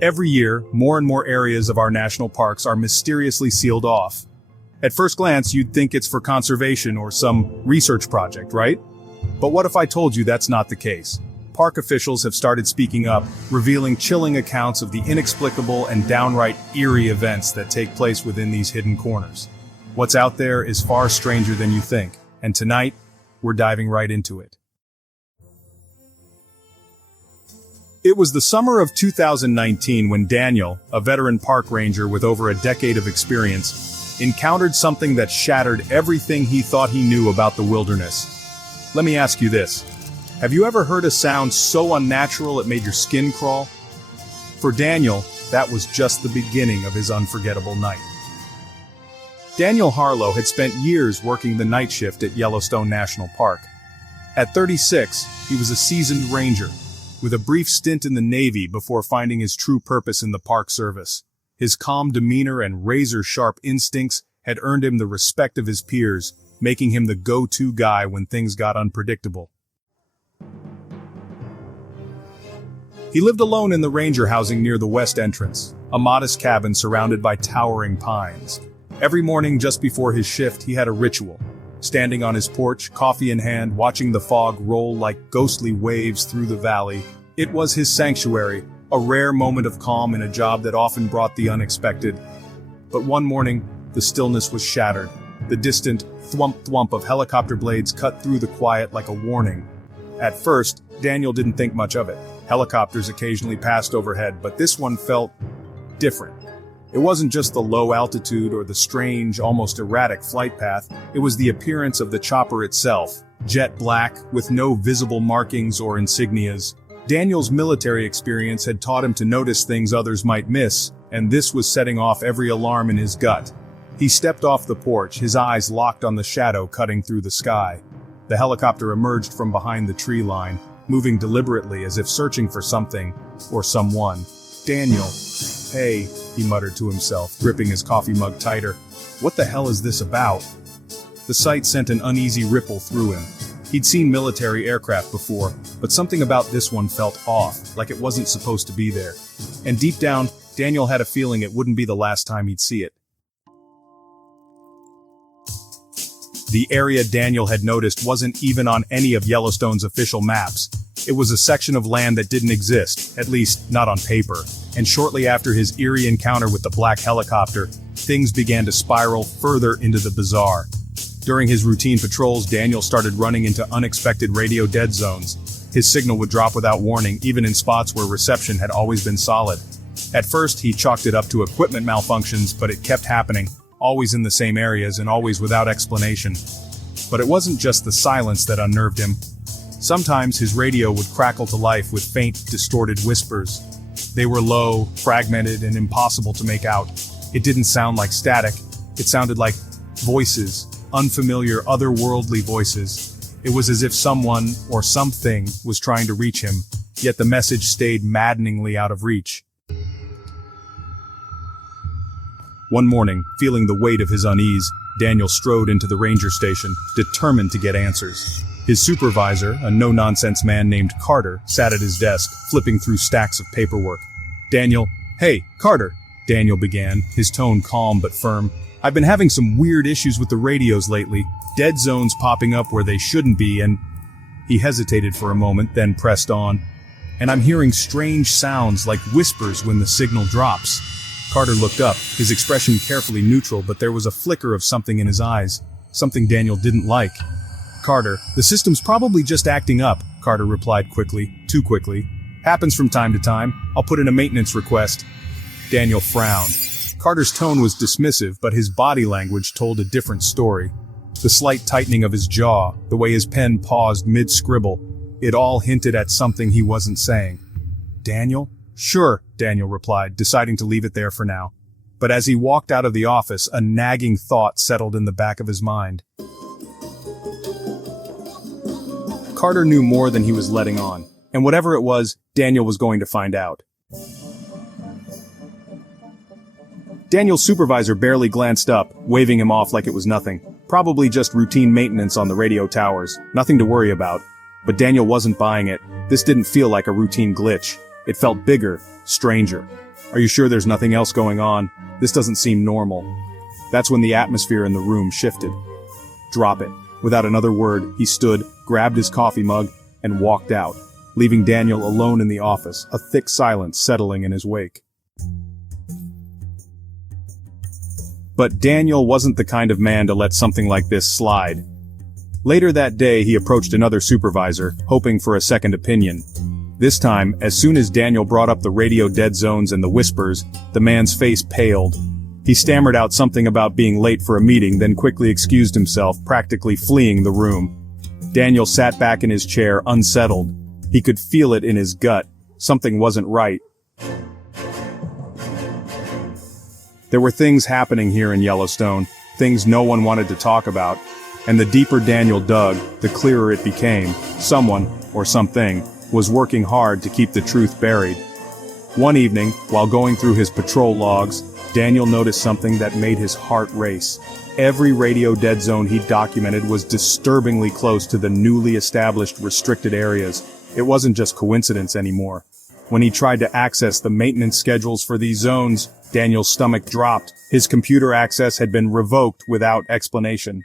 Every year, more and more areas of our national parks are mysteriously sealed off. At first glance, you'd think it's for conservation or some research project, right? But what if I told you that's not the case? Park officials have started speaking up, revealing chilling accounts of the inexplicable and downright eerie events that take place within these hidden corners. What's out there is far stranger than you think, and tonight, we're diving right into it. It was the summer of 2019 when Daniel, a veteran park ranger with over a decade of experience, encountered something that shattered everything he thought he knew about the wilderness. Let me ask you this. Have you ever heard a sound so unnatural it made your skin crawl? For Daniel, that was just the beginning of his unforgettable night. Daniel Harlow had spent years working the night shift at Yellowstone National Park. At 36, he was a seasoned ranger, with a brief stint in the Navy before finding his true purpose in the Park Service. His calm demeanor and razor-sharp instincts had earned him the respect of his peers, making him the go-to guy when things got unpredictable. He lived alone in the ranger housing near the west entrance, a modest cabin surrounded by towering pines. Every morning just before his shift, he had a ritual. Standing on his porch, coffee in hand, watching the fog roll like ghostly waves through the valley, it was his sanctuary, a rare moment of calm in a job that often brought the unexpected. But one morning, the stillness was shattered. The distant thwump-thwump of helicopter blades cut through the quiet like a warning. At first, Daniel didn't think much of it. Helicopters occasionally passed overhead, but this one felt different. It wasn't just the low altitude or the strange, almost erratic flight path, it was the appearance of the chopper itself, jet black, with no visible markings or insignias. Daniel's military experience had taught him to notice things others might miss, and this was setting off every alarm in his gut. He stepped off the porch, his eyes locked on the shadow cutting through the sky. The helicopter emerged from behind the tree line, moving deliberately as if searching for something or someone. Daniel, hey, he muttered to himself, gripping his coffee mug tighter. What the hell is this about? The sight sent an uneasy ripple through him. He'd seen military aircraft before, but something about this one felt off, like it wasn't supposed to be there. And deep down, Daniel had a feeling it wouldn't be the last time he'd see it. The area Daniel had noticed wasn't even on any of Yellowstone's official maps. It was a section of land that didn't exist, at least not on paper. And shortly after his eerie encounter with the black helicopter, things began to spiral further into the bizarre. During his routine patrols, Daniel started running into unexpected radio dead zones. His signal would drop without warning, even in spots where reception had always been solid. At first, he chalked it up to equipment malfunctions, but it kept happening, always in the same areas and always without explanation. But it wasn't just the silence that unnerved him. Sometimes his radio would crackle to life with faint, distorted whispers. They were low, fragmented, and impossible to make out. It didn't sound like static. It sounded like voices, unfamiliar, otherworldly voices. It was as if someone or something was trying to reach him, yet the message stayed maddeningly out of reach. One morning, feeling the weight of his unease, Daniel strode into the ranger station, determined to get answers. His supervisor, a no-nonsense man named Carter, sat at his desk, flipping through stacks of paperwork. Hey, Carter, Daniel began, his tone calm but firm. I've been having some weird issues with the radios lately, dead zones popping up where they shouldn't be, and... He hesitated for a moment, then pressed on. And I'm hearing strange sounds like whispers when the signal drops. Carter looked up, his expression carefully neutral, but there was a flicker of something in his eyes, something Daniel didn't like. Carter, the system's probably just acting up, Carter replied quickly, too quickly. Happens from time to time. I'll put in a maintenance request. Daniel frowned. Carter's tone was dismissive, but his body language told a different story. The slight tightening of his jaw, the way his pen paused mid-scribble, it all hinted at something he wasn't saying. Daniel? Sure, Daniel replied, deciding to leave it there for now. But as he walked out of the office, a nagging thought settled in the back of his mind. Carter knew more than he was letting on, and whatever it was, Daniel was going to find out. Daniel's supervisor barely glanced up, waving him off like it was nothing. Probably just routine maintenance on the radio towers, nothing to worry about. But Daniel wasn't buying it. This didn't feel like a routine glitch. It felt bigger, stranger. Are you sure there's nothing else going on? This doesn't seem normal. That's when the atmosphere in the room shifted. Drop it. Without another word, he stood, grabbed his coffee mug, and walked out, leaving Daniel alone in the office, a thick silence settling in his wake. But Daniel wasn't the kind of man to let something like this slide. Later that day, he approached another supervisor, hoping for a second opinion. This time, as soon as Daniel brought up the radio dead zones and the whispers, the man's face paled. He stammered out something about being late for a meeting, then quickly excused himself, practically fleeing the room. Daniel sat back in his chair, unsettled. He could feel it in his gut. Something wasn't right. There were things happening here in Yellowstone, things no one wanted to talk about, and the deeper Daniel dug, the clearer it became. Someone, or something, was working hard to keep the truth buried. One evening, while going through his patrol logs, Daniel noticed something that made his heart race. Every radio dead zone he documented was disturbingly close to the newly established restricted areas. It wasn't just coincidence anymore. When he tried to access the maintenance schedules for these zones, Daniel's stomach dropped. His computer access had been revoked without explanation.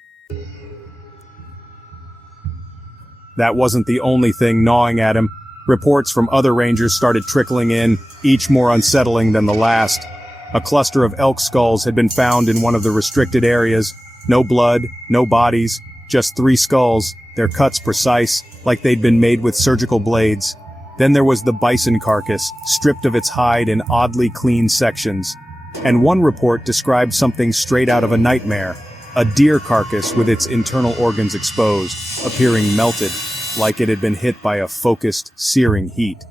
That wasn't the only thing gnawing at him. Reports from other rangers started trickling in, each more unsettling than the last. A cluster of elk skulls had been found in one of the restricted areas. No blood, no bodies, just 3 skulls, their cuts precise, like they'd been made with surgical blades. Then there was the bison carcass, stripped of its hide in oddly clean sections. And one report described something straight out of a nightmare. A deer carcass with its internal organs exposed, appearing melted, like it had been hit by a focused, searing heat.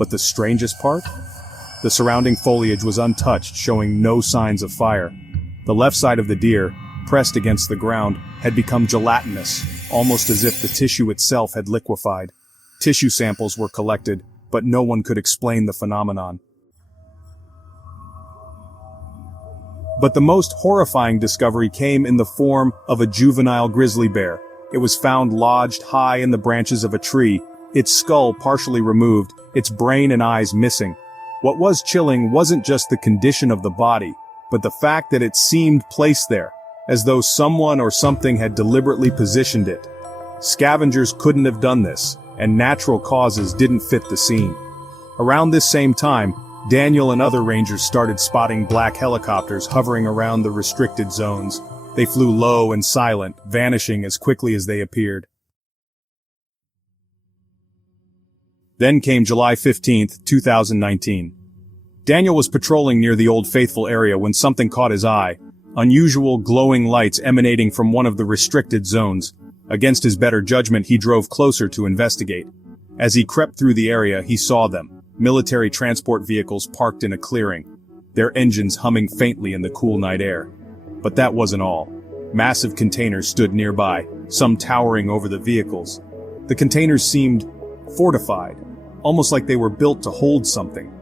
But the strangest part? The surrounding foliage was untouched, showing no signs of fire. The left side of the deer, pressed against the ground, had become gelatinous, almost as if the tissue itself had liquefied. Tissue samples were collected, but no one could explain the phenomenon. But the most horrifying discovery came in the form of a juvenile grizzly bear. It was found lodged high in the branches of a tree, its skull partially removed, its brain and eyes missing. What was chilling wasn't just the condition of the body, but the fact that it seemed placed there, as though someone or something had deliberately positioned it. Scavengers couldn't have done this, and natural causes didn't fit the scene. Around this same time, Daniel and other rangers started spotting black helicopters hovering around the restricted zones. They flew low and silent, vanishing as quickly as they appeared. Then came July 15, 2019. Daniel was patrolling near the Old Faithful area when something caught his eye. Unusual glowing lights emanating from one of the restricted zones. Against his better judgment, he drove closer to investigate. As he crept through the area, he saw them. Military transport vehicles parked in a clearing, their engines humming faintly in the cool night air. But that wasn't all. Massive containers stood nearby, some towering over the vehicles. The containers seemed fortified, almost like they were built to hold something.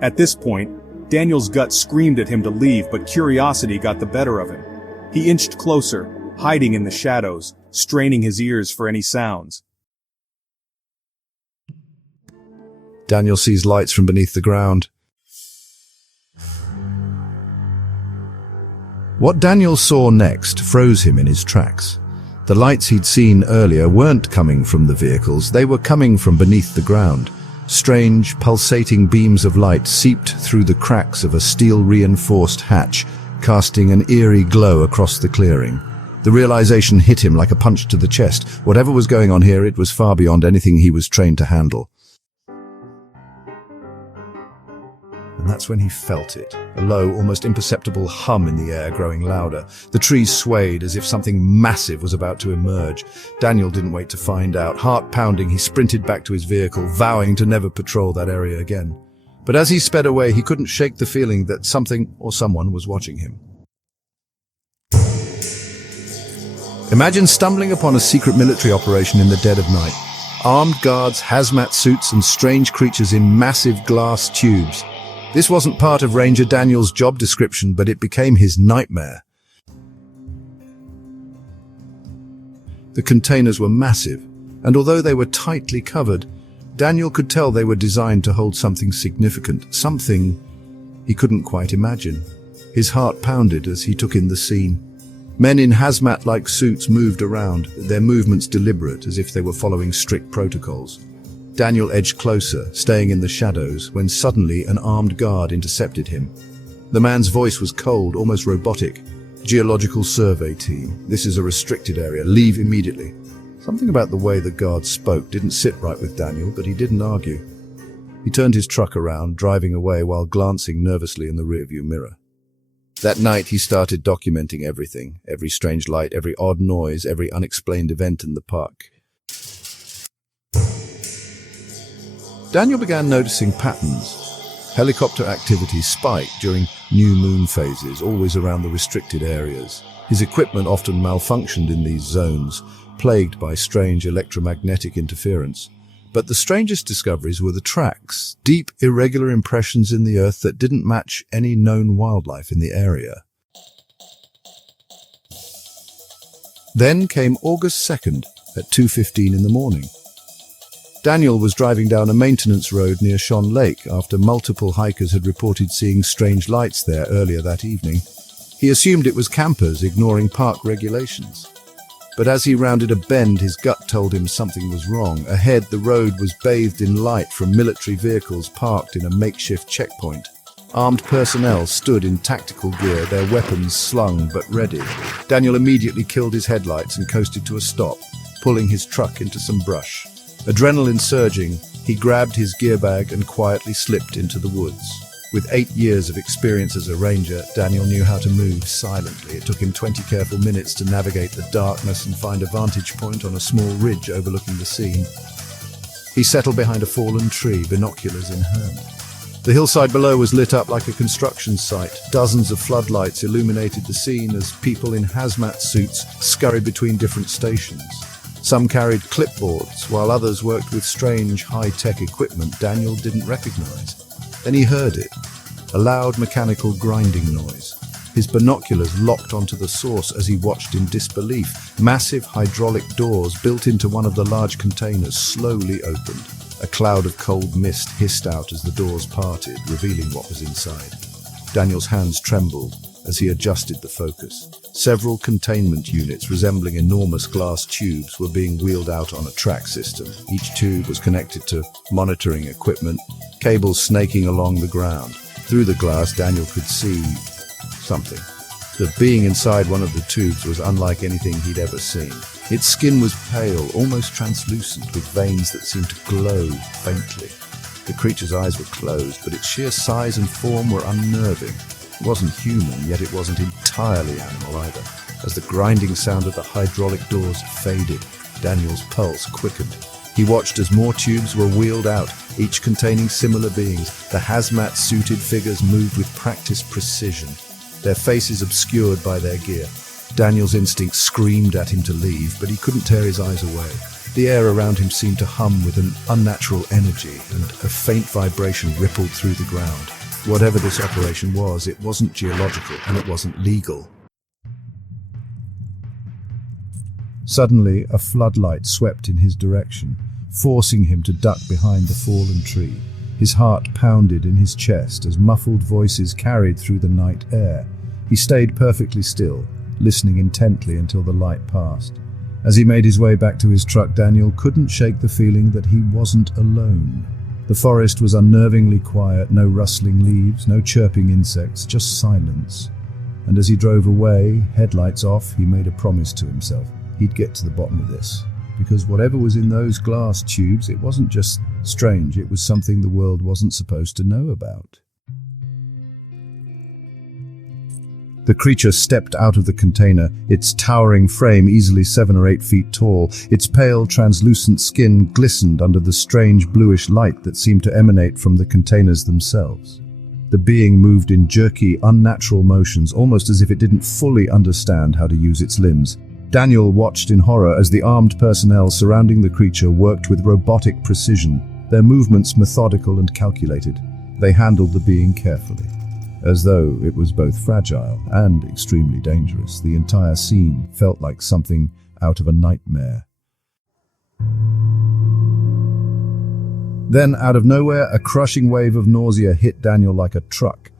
At this point, Daniel's gut screamed at him to leave, but curiosity got the better of him. He inched closer, hiding in the shadows, straining his ears for any sounds. Daniel sees lights from beneath the ground. What Daniel saw next froze him in his tracks. The lights he'd seen earlier weren't coming from the vehicles, they were coming from beneath the ground. Strange, pulsating beams of light seeped through the cracks of a steel-reinforced hatch, casting an eerie glow across the clearing. The realization hit him like a punch to the chest. Whatever was going on here, it was far beyond anything he was trained to handle. And that's when he felt it, a low, almost imperceptible hum in the air growing louder. The trees swayed as if something massive was about to emerge. Daniel didn't wait to find out. Heart pounding, he sprinted back to his vehicle, vowing to never patrol that area again. But as he sped away, he couldn't shake the feeling that something or someone was watching him. Imagine stumbling upon a secret military operation in the dead of night. Armed guards, hazmat suits, and strange creatures in massive glass tubes. This wasn't part of Ranger Daniel's job description, but it became his nightmare. The containers were massive, and although they were tightly covered, Daniel could tell they were designed to hold something significant, something he couldn't quite imagine. His heart pounded as he took in the scene. Men in hazmat-like suits moved around, their movements deliberate as if they were following strict protocols. Daniel edged closer, staying in the shadows, when suddenly an armed guard intercepted him. The man's voice was cold, almost robotic. "Geological survey team. This is a restricted area. Leave immediately." Something about the way the guard spoke didn't sit right with Daniel, but he didn't argue. He turned his truck around, driving away while glancing nervously in the rearview mirror. That night he started documenting everything, every strange light, every odd noise, every unexplained event in the park. Daniel began noticing patterns. Helicopter activity spiked during new moon phases, always around the restricted areas. His equipment often malfunctioned in these zones, plagued by strange electromagnetic interference. But the strangest discoveries were the tracks, deep, irregular impressions in the earth that didn't match any known wildlife in the area. Then came August 2nd at 2:15 in the morning. Daniel was driving down a maintenance road near Shon Lake after multiple hikers had reported seeing strange lights there earlier that evening. He assumed it was campers ignoring park regulations. But as he rounded a bend, his gut told him something was wrong. Ahead, the road was bathed in light from military vehicles parked in a makeshift checkpoint. Armed personnel stood in tactical gear, their weapons slung but ready. Daniel immediately killed his headlights and coasted to a stop, pulling his truck into some brush. Adrenaline surging, he grabbed his gear bag and quietly slipped into the woods. With 8 years of experience as a ranger, Daniel knew how to move silently. It took him 20 careful minutes to navigate the darkness and find a vantage point on a small ridge overlooking the scene. He settled behind a fallen tree, binoculars in hand. The hillside below was lit up like a construction site. Dozens of floodlights illuminated the scene as people in hazmat suits scurried between different stations. Some carried clipboards, while others worked with strange, high-tech equipment Daniel didn't recognize. Then he heard it, a loud mechanical grinding noise. His binoculars locked onto the source as he watched in disbelief. Massive hydraulic doors built into one of the large containers slowly opened. A cloud of cold mist hissed out as the doors parted, revealing what was inside. Daniel's hands trembled as he adjusted the focus. Several containment units resembling enormous glass tubes were being wheeled out on a track system. Each tube was connected to monitoring equipment, cables snaking along the ground. Through the glass, Daniel could see something. The being inside one of the tubes was unlike anything he'd ever seen. Its skin was pale, almost translucent, with veins that seemed to glow faintly. The creature's eyes were closed, but its sheer size and form were unnerving. It wasn't human, yet it wasn't entirely animal either. As the grinding sound of the hydraulic doors faded, Daniel's pulse quickened. He watched as more tubes were wheeled out, each containing similar beings. The hazmat-suited figures moved with practiced precision, their faces obscured by their gear. Daniel's instinct screamed at him to leave, but he couldn't tear his eyes away. The air around him seemed to hum with an unnatural energy, and a faint vibration rippled through the ground. Whatever this operation was, it wasn't geological, and it wasn't legal. Suddenly, a floodlight swept in his direction, forcing him to duck behind the fallen tree. His heart pounded in his chest as muffled voices carried through the night air. He stayed perfectly still, listening intently until the light passed. As he made his way back to his truck, Daniel couldn't shake the feeling that he wasn't alone. The forest was unnervingly quiet, no rustling leaves, no chirping insects, just silence. And as he drove away, headlights off, he made a promise to himself. He'd get to the bottom of this. Because whatever was in those glass tubes, it wasn't just strange, it was something the world wasn't supposed to know about. The creature stepped out of the container, its towering frame easily 7 or 8 feet tall. Its pale, translucent skin glistened under the strange bluish light that seemed to emanate from the containers themselves. The being moved in jerky, unnatural motions, almost as if it didn't fully understand how to use its limbs. Daniel watched in horror as the armed personnel surrounding the creature worked with robotic precision, their movements methodical and calculated. They handled the being carefully, as though it was both fragile and extremely dangerous. The entire scene felt like something out of a nightmare. Then, out of nowhere, a crushing wave of nausea hit Daniel like a truck.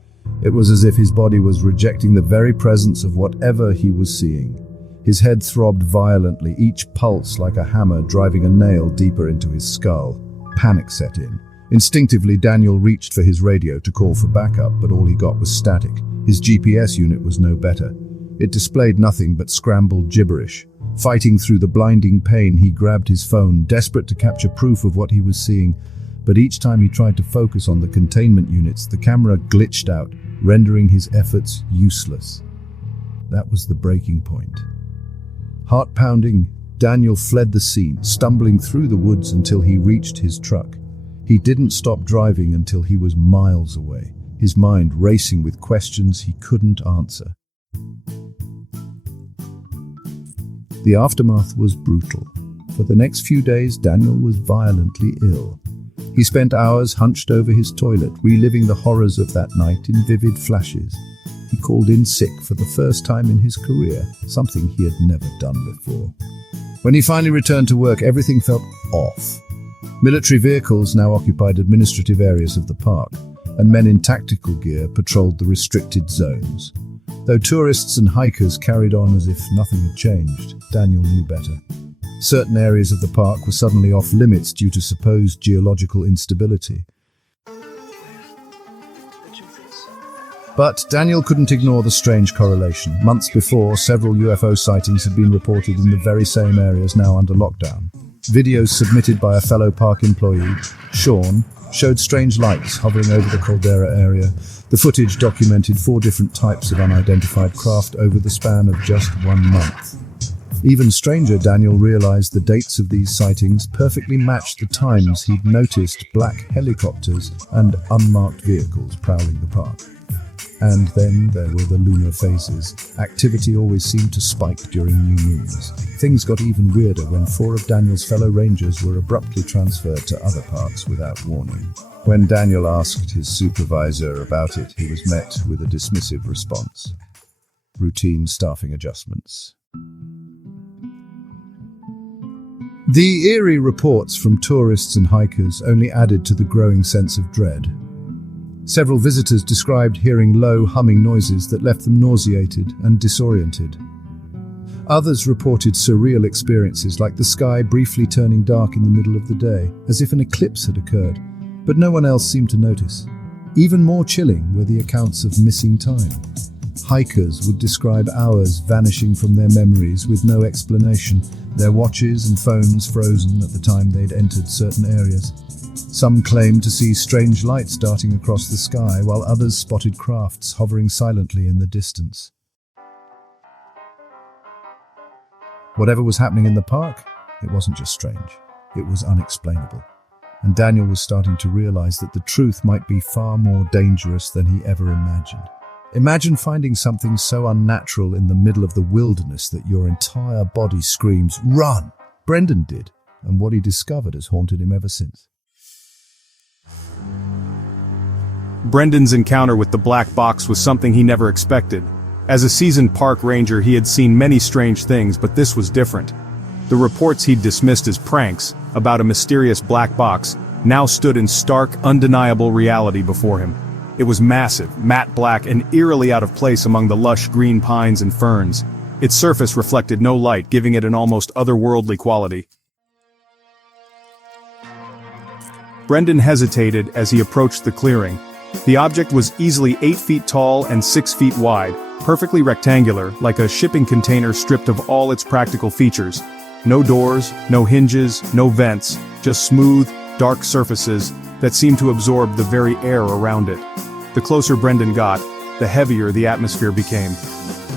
It was as if his body was rejecting the very presence of whatever he was seeing. His head throbbed violently, each pulse like a hammer driving a nail deeper into his skull. Panic set in. Instinctively, Daniel reached for his radio to call for backup, but all he got was static. His GPS unit was no better. It displayed nothing but scrambled gibberish. Fighting through the blinding pain, he grabbed his phone, desperate to capture proof of what he was seeing. But each time he tried to focus on the containment units, the camera glitched out, rendering his efforts useless. That was the breaking point. Heart pounding, Daniel fled the scene, stumbling through the woods until he reached his truck. He didn't stop driving until he was miles away, his mind racing with questions he couldn't answer. The aftermath was brutal. For the next few days, Daniel was violently ill. He spent hours hunched over his toilet, reliving the horrors of that night in vivid flashes. He called in sick for the first time in his career, something he had never done before. When he finally returned to work, everything felt off. Military vehicles now occupied administrative areas of the park, and men in tactical gear patrolled the restricted zones. Though tourists and hikers carried on as if nothing had changed, Daniel knew better. Certain areas of the park were suddenly off limits due to supposed geological instability. But Daniel couldn't ignore the strange correlation. Months before, several UFO sightings had been reported in the very same areas now under lockdown. Videos submitted by a fellow park employee, Sean, showed strange lights hovering over the caldera area. The footage documented 4 different types of unidentified craft over the span of just 1 month. Even stranger, Daniel realized the dates of these sightings perfectly matched the times he'd noticed black helicopters and unmarked vehicles prowling the park. And then there were the lunar phases. Activity always seemed to spike during new moons. Things got even weirder when 4 of Daniel's fellow rangers were abruptly transferred to other parks without warning. When Daniel asked his supervisor about it, he was met with a dismissive response. Routine staffing adjustments. The eerie reports from tourists and hikers only added to the growing sense of dread. Several visitors described hearing low, humming noises that left them nauseated and disoriented. Others reported surreal experiences like the sky briefly turning dark in the middle of the day, as if an eclipse had occurred, but no one else seemed to notice. Even more chilling were the accounts of missing time. Hikers would describe hours vanishing from their memories with no explanation, their watches and phones frozen at the time they'd entered certain areas. Some claimed to see strange lights darting across the sky, while others spotted crafts hovering silently in the distance. Whatever was happening in the park, it wasn't just strange, it was unexplainable. And Daniel was starting to realize that the truth might be far more dangerous than he ever imagined. Imagine finding something so unnatural in the middle of the wilderness that your entire body screams, "Run!" Brendan did, and what he discovered has haunted him ever since. Brendan's encounter with the black box was something he never expected. As a seasoned park ranger, he had seen many strange things, but this was different. The reports he'd dismissed as pranks about a mysterious black box now stood in stark, undeniable reality before him. It was massive, matte black, and eerily out of place among the lush green pines and ferns. Its surface reflected no light, giving it an almost otherworldly quality. Brendan hesitated as he approached the clearing. The object was easily 8 feet tall and 6 feet wide, perfectly rectangular, like a shipping container stripped of all its practical features. No doors, no hinges, no vents, just smooth, dark surfaces that seemed to absorb the very air around it. The closer Brendan got, the heavier the atmosphere became.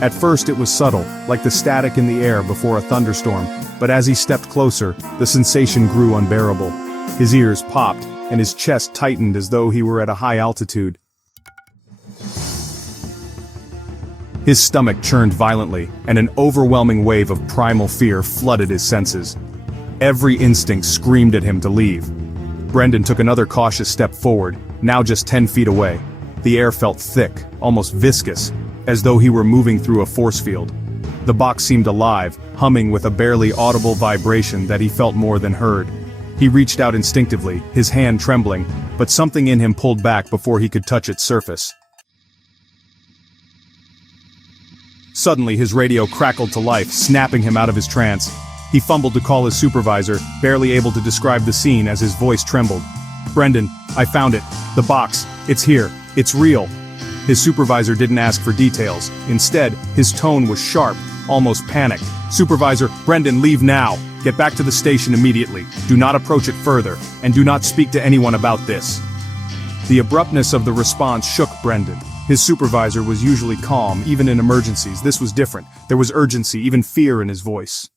At first it was subtle, like the static in the air before a thunderstorm, but as he stepped closer, the sensation grew unbearable. His ears popped, and his chest tightened as though he were at a high altitude. His stomach churned violently, and an overwhelming wave of primal fear flooded his senses. Every instinct screamed at him to leave. Brendan took another cautious step forward, now just 10 feet away. The air felt thick, almost viscous, as though he were moving through a force field. The box seemed alive, humming with a barely audible vibration that he felt more than heard. He reached out instinctively, his hand trembling, but something in him pulled back before he could touch its surface. Suddenly, his radio crackled to life, snapping him out of his trance. He fumbled to call his supervisor, barely able to describe the scene as his voice trembled. "Brendan, I found it. The box. It's here. It's real." His supervisor didn't ask for details. Instead, his tone was sharp, almost panicked. "Supervisor, Brendan, leave now. Get back to the station immediately. Do not approach it further, and do not speak to anyone about this." The abruptness of the response shook Brendan. His supervisor was usually calm, even in emergencies. This was different. There was urgency, even fear in his voice.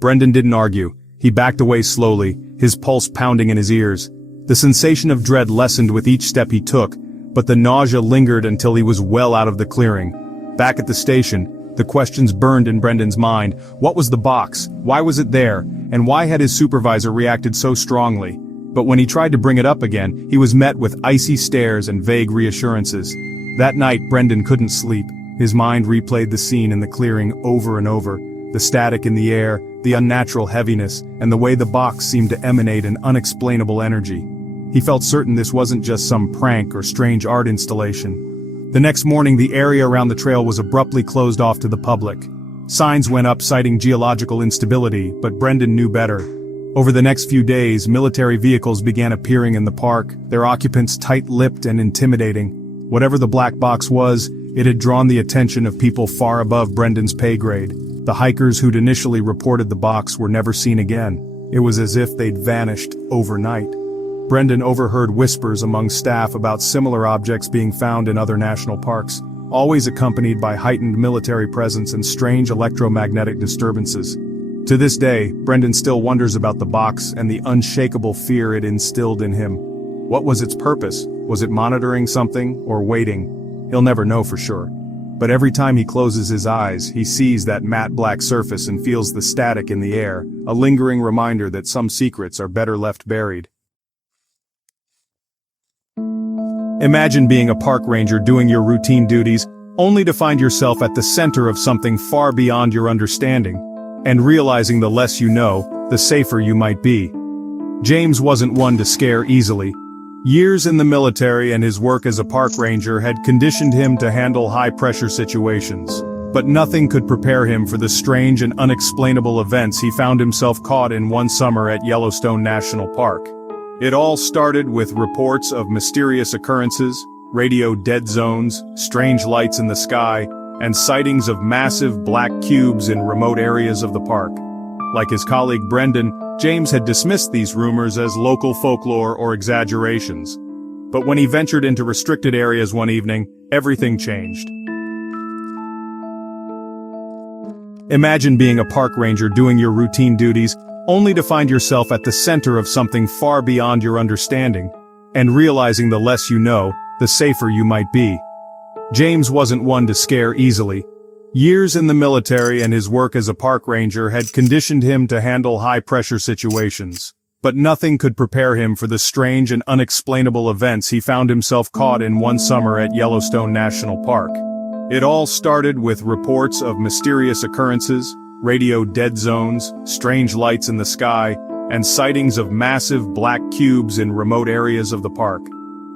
Brendan didn't argue. He backed away slowly, his pulse pounding in his ears. The sensation of dread lessened with each step he took, but the nausea lingered until he was well out of the clearing. Back at the station, the questions burned in Brendan's mind. What was the box? Why was it there? And why had his supervisor reacted so strongly? But when he tried to bring it up again, he was met with icy stares and vague reassurances. That night, Brendan couldn't sleep. His mind replayed the scene in the clearing over and over. The static in the air, the unnatural heaviness, and the way the box seemed to emanate an unexplainable energy. He felt certain this wasn't just some prank or strange art installation. The next morning, the area around the trail was abruptly closed off to the public. Signs went up citing geological instability, but Brendan knew better. Over the next few days, military vehicles began appearing in the park, their occupants tight-lipped and intimidating. Whatever the black box was, it had drawn the attention of people far above Brendan's pay grade. The hikers who'd initially reported the box were never seen again. It was as if they'd vanished overnight. Brendan overheard whispers among staff about similar objects being found in other national parks, always accompanied by heightened military presence and strange electromagnetic disturbances. To this day, Brendan still wonders about the box and the unshakable fear it instilled in him. What was its purpose? Was it monitoring something or waiting? He'll never know for sure. But every time he closes his eyes, he sees that matte black surface and feels the static in the air, a lingering reminder that some secrets are better left buried. Imagine being a park ranger doing your routine duties, only to find yourself at the center of something far beyond your understanding. And realizing the less you know, the safer you might be. James wasn't one to scare easily. Years in the military and his work as a park ranger had conditioned him to handle high-pressure situations. But nothing could prepare him for the strange and unexplainable events he found himself caught in one summer at Yellowstone National Park. It all started with reports of mysterious occurrences, radio dead zones, strange lights in the sky, and sightings of massive black cubes in remote areas of the park. Like his colleague Brendan, James had dismissed these rumors as local folklore or exaggerations. But when he ventured into restricted areas one evening, everything changed. Imagine being a park ranger doing your routine duties, only to find yourself at the center of something far beyond your understanding, and realizing the less you know, the safer you might be. James wasn't one to scare easily. Years in the military and his work as a park ranger had conditioned him to handle high-pressure situations. But nothing could prepare him for the strange and unexplainable events he found himself caught in one summer at Yellowstone National Park. It all started with reports of mysterious occurrences, radio dead zones, strange lights in the sky, and sightings of massive black cubes in remote areas of the park.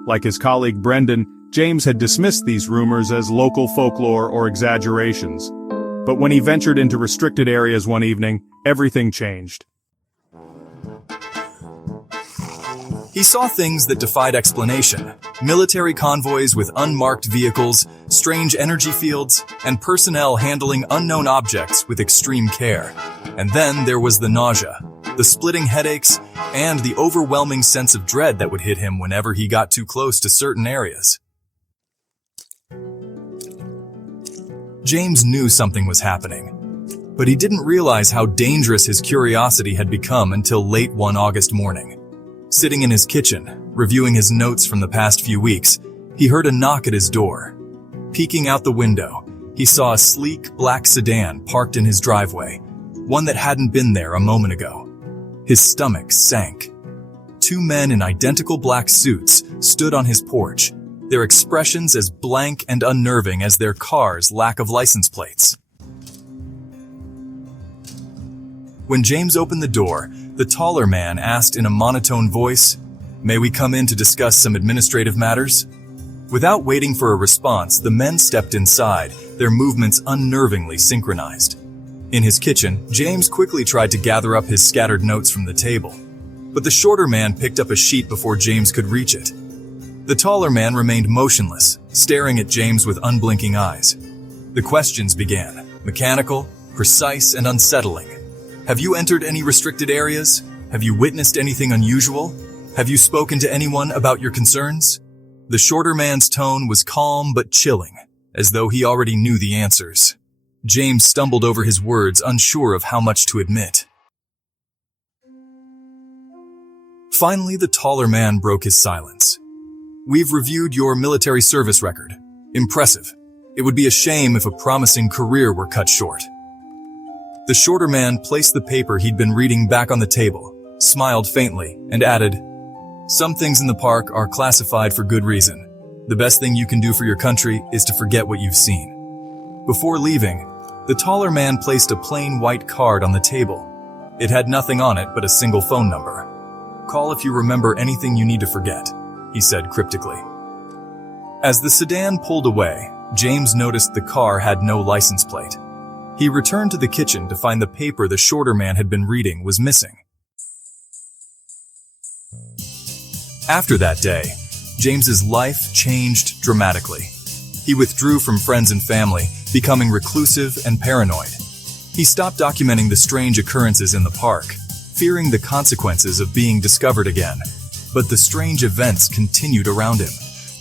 Like his colleague Brendan, James had dismissed these rumors as local folklore or exaggerations. But when he ventured into restricted areas one evening, everything changed. He saw things that defied explanation. Military convoys with unmarked vehicles, strange energy fields, and personnel handling unknown objects with extreme care. And then there was the nausea, the splitting headaches, and the overwhelming sense of dread that would hit him whenever he got too close to certain areas. James knew something was happening, but he didn't realize how dangerous his curiosity had become until late one August morning. Sitting in his kitchen, reviewing his notes from the past few weeks, he heard a knock at his door. Peeking out the window, he saw a sleek black sedan parked in his driveway, one that hadn't been there a moment ago. His stomach sank. Two men in identical black suits stood on his porch, their expressions as blank and unnerving as their car's lack of license plates. When James opened the door, the taller man asked in a monotone voice, "May we come in to discuss some administrative matters?" Without waiting for a response, the men stepped inside, their movements unnervingly synchronized. In his kitchen, James quickly tried to gather up his scattered notes from the table. But the shorter man picked up a sheet before James could reach it. The taller man remained motionless, staring at James with unblinking eyes. The questions began, mechanical, precise, and unsettling. Have you entered any restricted areas? Have you witnessed anything unusual? Have you spoken to anyone about your concerns? The shorter man's tone was calm but chilling, as though he already knew the answers. James stumbled over his words, unsure of how much to admit. Finally, the taller man broke his silence. We've reviewed your military service record. Impressive. It would be a shame if a promising career were cut short. The shorter man placed the paper he'd been reading back on the table, smiled faintly, and added, "Some things in the park are classified for good reason. The best thing you can do for your country is to forget what you've seen." Before leaving, the taller man placed a plain white card on the table. It had nothing on it but a single phone number. "Call if you remember anything you need to forget," he said cryptically. As the sedan pulled away, James noticed the car had no license plate. He returned to the kitchen to find the paper the shorter man had been reading was missing. After that day, James's life changed dramatically. He withdrew from friends and family, becoming reclusive and paranoid. He stopped documenting the strange occurrences in the park, fearing the consequences of being discovered again. But the strange events continued around him.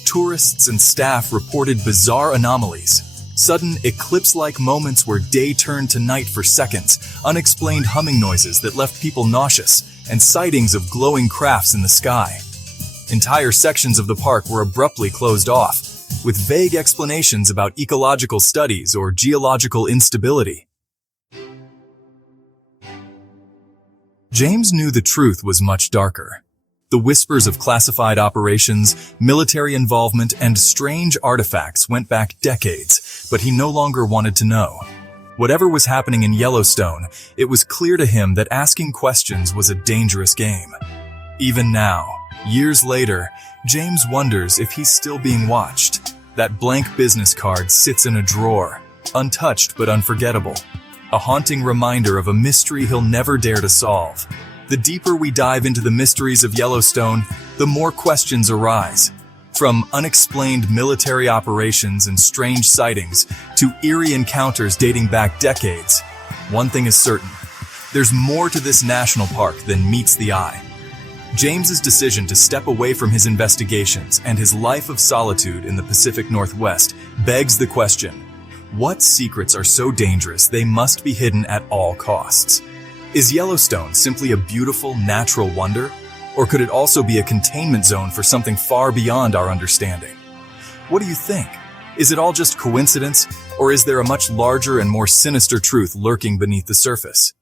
Tourists and staff reported bizarre anomalies, sudden eclipse-like moments where day turned to night for seconds, unexplained humming noises that left people nauseous, and sightings of glowing crafts in the sky. Entire sections of the park were abruptly closed off, with vague explanations about ecological studies or geological instability. James knew the truth was much darker. The whispers of classified operations, military involvement, and strange artifacts went back decades, but he no longer wanted to know. Whatever was happening in Yellowstone, it was clear to him that asking questions was a dangerous game. Even now, years later, James wonders if he's still being watched. That blank business card sits in a drawer, untouched but unforgettable. A haunting reminder of a mystery he'll never dare to solve. The deeper we dive into the mysteries of Yellowstone, the more questions arise. From unexplained military operations and strange sightings to eerie encounters dating back decades, one thing is certain: there's more to this national park than meets the eye. James's decision to step away from his investigations and his life of solitude in the Pacific Northwest begs the question: what secrets are so dangerous they must be hidden at all costs? Is Yellowstone simply a beautiful natural wonder, or could it also be a containment zone for something far beyond our understanding? What do you think? Is it all just coincidence, or is there a much larger and more sinister truth lurking beneath the surface?